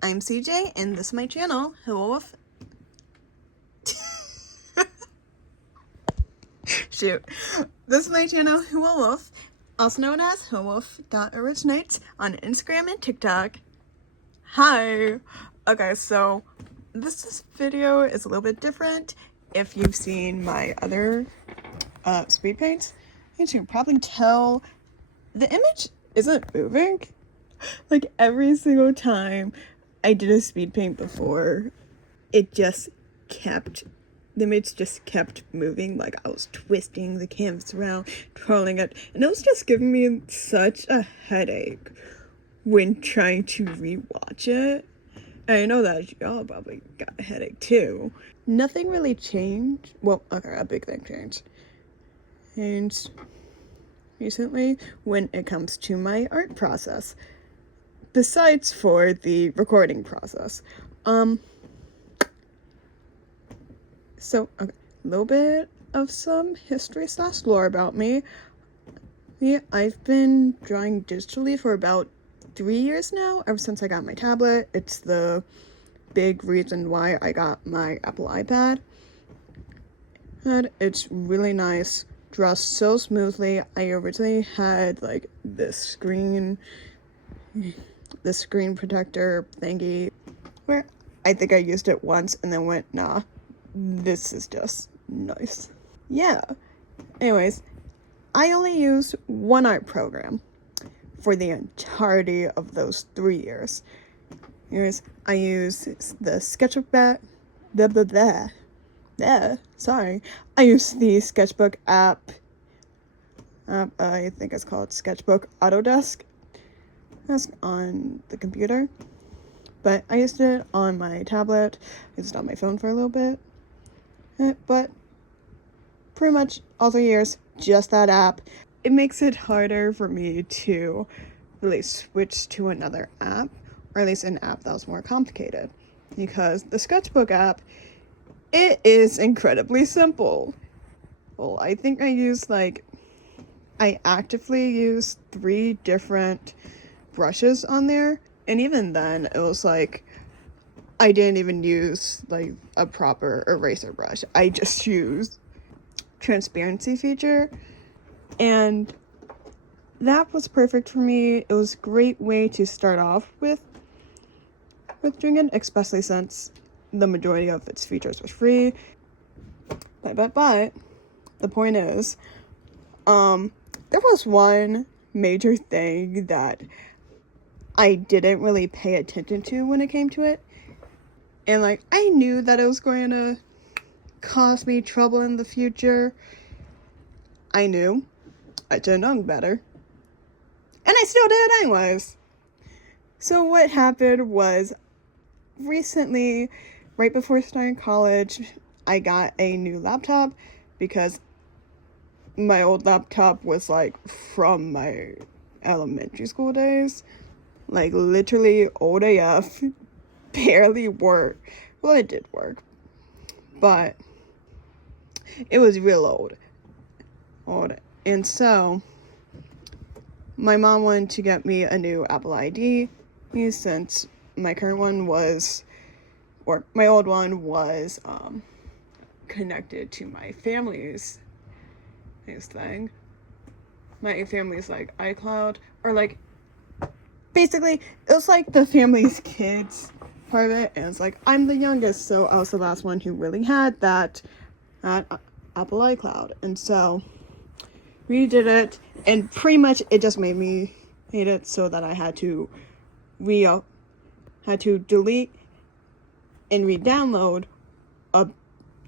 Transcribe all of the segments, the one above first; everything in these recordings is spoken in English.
I'm CJ, and this is my channel, Hewowolf. Shoot. This is my channel, Hewowolf, also known as hewowolf.orginates on Instagram and TikTok. Hi! Okay, so this video is a little bit different. If you've seen my other speed paints, you can probably tell the image isn't moving. Like every single time I did a speed paint before, it just kept, the image just kept moving. Like I was twisting the canvas around, twirling it, and it was just giving me such a headache when trying to rewatch it. And I know that y'all probably got a headache too. Nothing really changed. Well, okay, a big thing changed. Changed recently when it comes to my art process. Besides for the recording process. So, okay, a little bit of some history / lore about me. Yeah, I've been drawing digitally for about 3 years now, ever since I got my tablet. It's the big reason why I got my Apple iPad. And it's really nice, draws so smoothly. I originally had like this screen protector thingy where I think I used it once and then went, nah, this is just nice. Yeah. Anyways, I only used one art program for the entirety of those 3 years. Anyways, I used the sketchbook I used the sketchbook app. I think it's called Sketchbook Autodesk. That's on the computer. But I used it on my tablet. I used it on my phone for a little bit. But pretty much all 3 years, just that app. It makes it harder for me to really switch to another app, or at least an app that was more complicated. Because the sketchbook app, it is incredibly simple. Well, I think I actively use 3 different brushes on there, and even then it was like I didn't even use like a proper eraser brush. I just used transparency feature, and that was perfect for me. It was a great way to start off with doing it, especially since the majority of its features was free. But the point is, there was one major thing that I didn't really pay attention to when it came to it. And like, I knew that it was going to cause me trouble in the future. I knew. I should have known better. And I still did anyways. So what happened was, recently, right before starting college, I got a new laptop because my old laptop was like from my elementary school days. Like literally old AF, barely worked. Well, it did work, but it was real old. And so my mom wanted to get me a new Apple ID since my current one was, or my old one was connected to my family's thing. My family's like iCloud, or like basically it was like the family's kids part of it, and it's like I'm the youngest, so I was the last one who really had that Apple iCloud, and so we did it, and pretty much it just made me hate it, so that I had to delete and re-download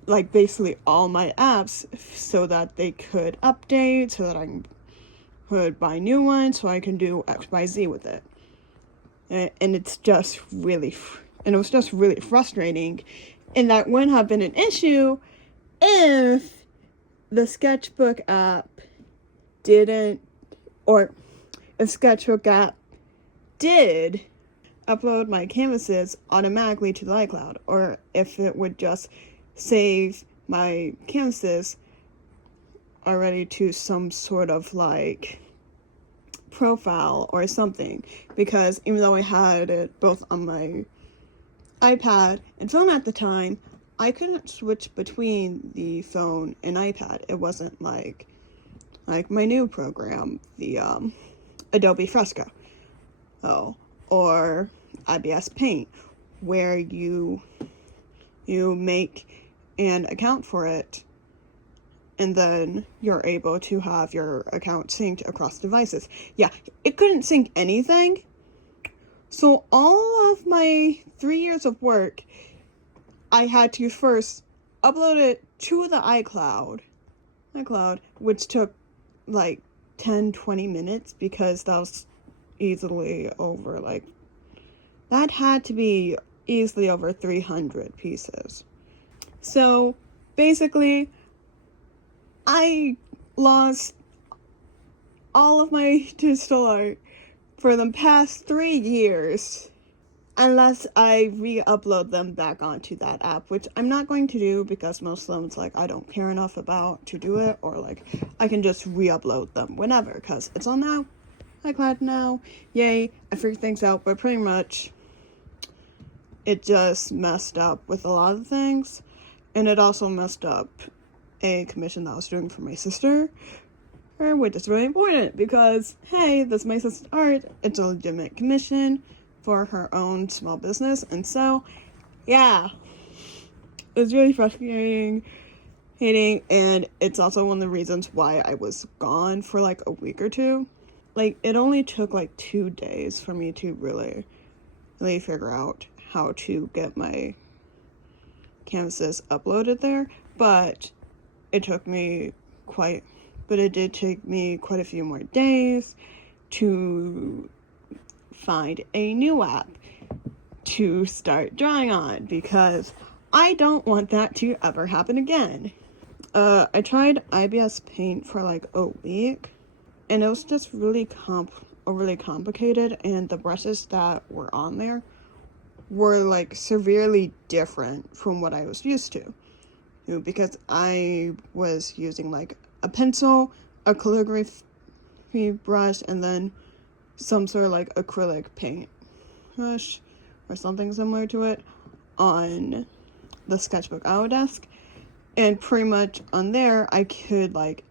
like basically all my apps so that they could update, so that I could buy new ones, so I can do XYZ with it. And it's just really, and it was just really frustrating, and that wouldn't have been an issue if the sketchbook app didn't, or if sketchbook app did upload my canvases automatically to the iCloud, or if it would just save my canvases already to some sort of like profile or something. Because even though I had it both on my iPad and phone at the time, I couldn't switch between the phone and iPad. It wasn't like my new program, the Adobe Fresco, or IBS Paint, where you make an account for it, and then you're able to have your account synced across devices. Yeah, it couldn't sync anything. So all of my 3 years of work, I had to first upload it to the iCloud, which took like 10-20 minutes, because that was easily over, like, that had to be easily over 300 pieces. So basically, I lost all of my digital art for the past 3 years unless I re-upload them back onto that app, which I'm not going to do because most of them it's like I don't care enough about to do it, or like I can just re-upload them whenever because it's on now, iCloud now. Yay, I figured things out, but pretty much it just messed up with a lot of things, and it also messed up a commission that I was doing for my sister, which is really important because, hey, this is my sister's art. It's a legitimate commission for her own small business, and so, yeah, it was really frustrating, and it's also one of the reasons why I was gone for like a week or two. Like, it only took like 2 days for me to really figure out how to get my canvases uploaded there, but it did take me quite a few more days to find a new app to start drawing on, because I don't want that to ever happen again. I tried IBS Paint for like a week, and it was just really overly complicated, and the brushes that were on there were like severely different from what I was used to. Because I was using like a pencil, a calligraphy brush, and then some sort of like acrylic paint brush or something similar to it on the sketchbook Autodesk. And pretty much on there, I could like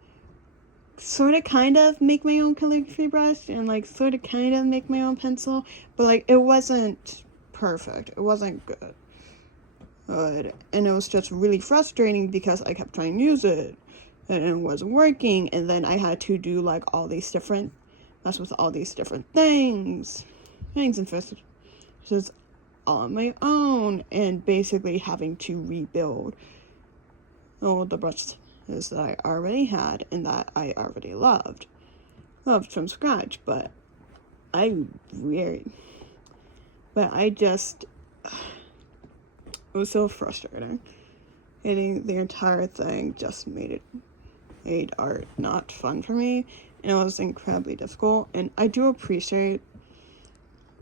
sort of kind of make my own calligraphy brush and like sort of kind of make my own pencil, but like it wasn't perfect. It wasn't good. And it was just really frustrating because I kept trying to use it and it wasn't working, and then I had to do like mess with all these different things and just all on my own, and basically having to rebuild all the brushes that I already had and that I already loved from scratch. But it was so frustrating. Hitting the entire thing just made art not fun for me, and it was incredibly difficult. And I do appreciate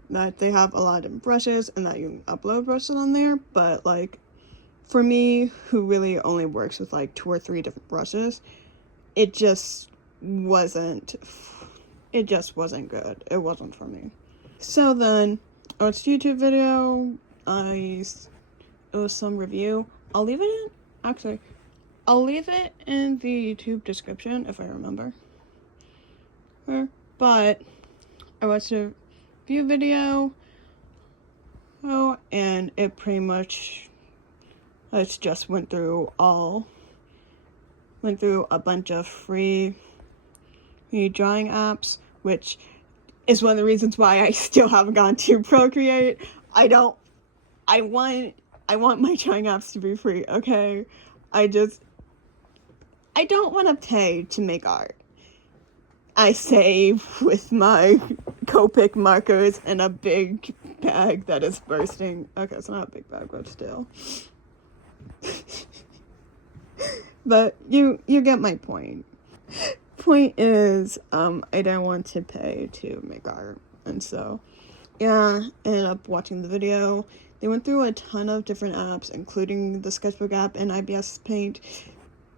that they have a lot of different brushes and that you can upload brushes on there, but like for me, who really only works with like 2 or 3 different brushes, it just wasn't good. It wasn't for me. So then I watched a YouTube video. It was some review. I'll leave it in the YouTube description if I remember. But I watched a review video, and it pretty much just went through a bunch of free drawing apps, which is one of the reasons why I still haven't gone to Procreate. I want my drawing apps to be free, okay? I don't want to pay to make art. I save with my Copic markers and a big bag that is bursting. Okay, it's not a big bag, but still. But you get my point. Point is, I don't want to pay to make art, and so, yeah, I ended up watching the video. They went through a ton of different apps, including the Sketchbook app and IBS Paint.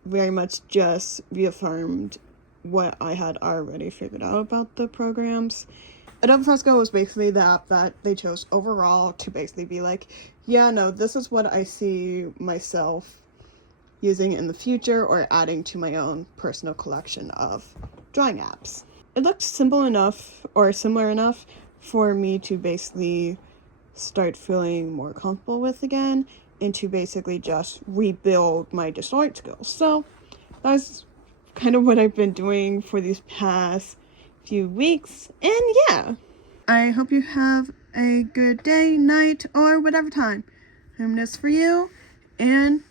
Very much just reaffirmed what I had already figured out about the programs. Adobe Fresco was basically the app that they chose overall to basically be like, yeah, no, this is what I see myself using in the future or adding to my own personal collection of drawing apps. It looked simple enough or similar enough for me to basically start feeling more comfortable with again and to basically just rebuild my digital art skills. So that's kind of what I've been doing for these past few weeks. And yeah, I hope you have a good day, night, or whatever time this for you. And